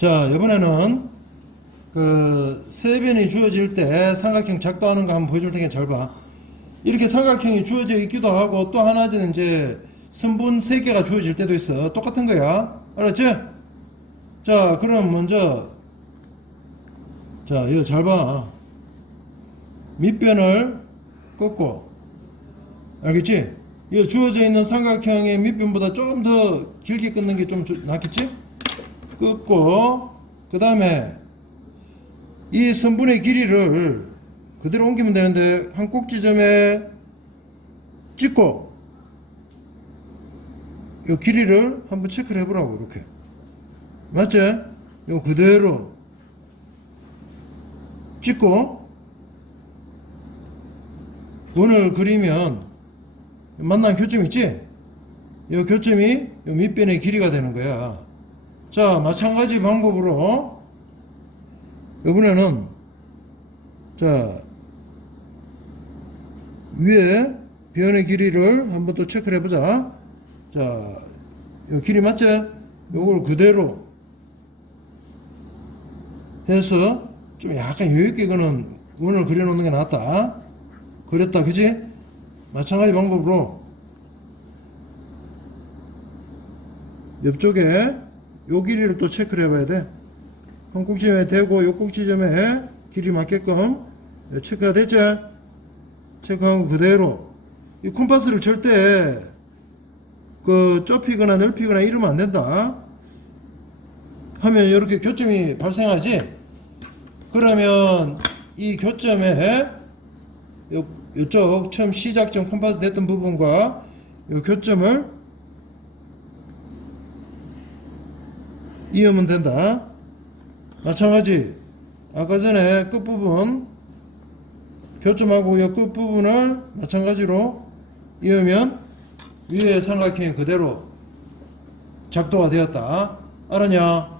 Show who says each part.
Speaker 1: 자, 이번에는 그 세변이 주어질 때 삼각형 작도하는 거 한번 보여줄 테니까 잘 봐. 이렇게 삼각형이 주어져 있기도 하고 또 하나는 이제 선분 세 개가 주어질 때도 있어. 똑같은 거야. 알았지? 자, 그럼 먼저 자, 이거 잘 봐. 밑변을 꺾고 알겠지? 이 주어져 있는 삼각형의 밑변보다 조금 더 길게 끊는 게 좀 낫겠지? 끊고 그 다음에 이 선분의 길이를 그대로 옮기면 되는데 한 꼭지점에 찍고 이 길이를 한번 체크를 해보라고 이렇게 맞지? 이 그대로 찍고 원을 그리면 만난 교점 있지? 이 교점이 이 밑변의 길이가 되는 거야. 자, 마찬가지 방법으로 이번에는 자 위에 변의 길이를 한번 또 체크를 해보자. 자, 이 길이 맞지? 요걸 그대로 해서 좀 약간 여유있게 이거는 원을 그려놓는 게 낫다. 그랬다, 그지? 마찬가지 방법으로 옆쪽에 요 길이를 또 체크를 해봐야 돼. 한 꼭지점에 대고 요 꼭지점에 길이 맞게끔 체크가 됐지? 체크하고 그대로 이 콤파스를 절대 그 좁히거나 넓히거나 이러면 안 된다. 하면 이렇게 교점이 발생하지? 그러면 이 교점에 요, 요쪽 처음 시작점 콤파스 됐던 부분과 요 교점을 이으면 된다. 마찬가지 아까 전에 끝부분 교점하고 이 끝부분을 마찬가지로 이으면 위에 삼각형이 그대로 작도가 되었다. 알았냐?